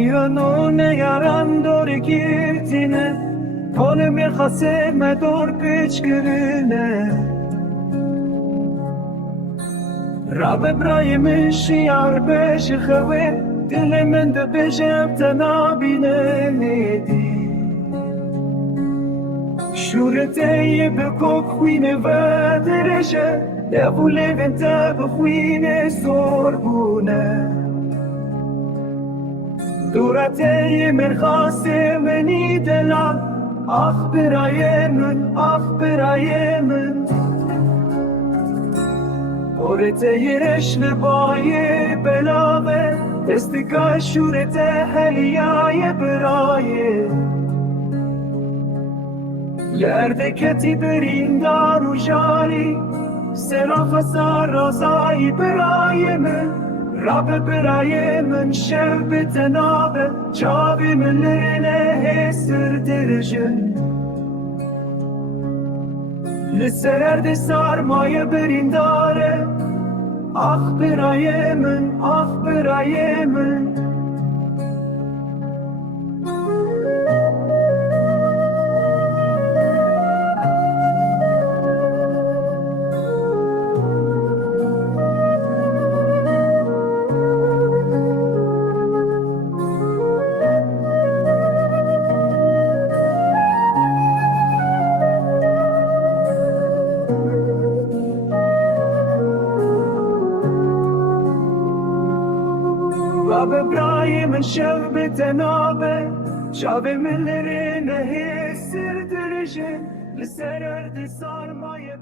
میانون یارم دور گیرتینه کل میخواسته مدور پیچ گرینه رب برایم شیار بش خوی دل من ده بجم تنابینه نیدی شورته بکو خوینه و درجه لبوله بنت بخوینه سربونه دورته من خاسته منی دلم آخ برای من اورته یرش لبای بلاغه استگاه شورته هلیای برای لرده کتی برین دارو جاری سراخ سار رازایی برای من رب برای من شب بتنابه جابی من لرنه سر درجن لسرد سرمایه برین داره آخ برای من رب برایم شب بتنابه شب من لرنه سر درجه لسر ارد سرمایه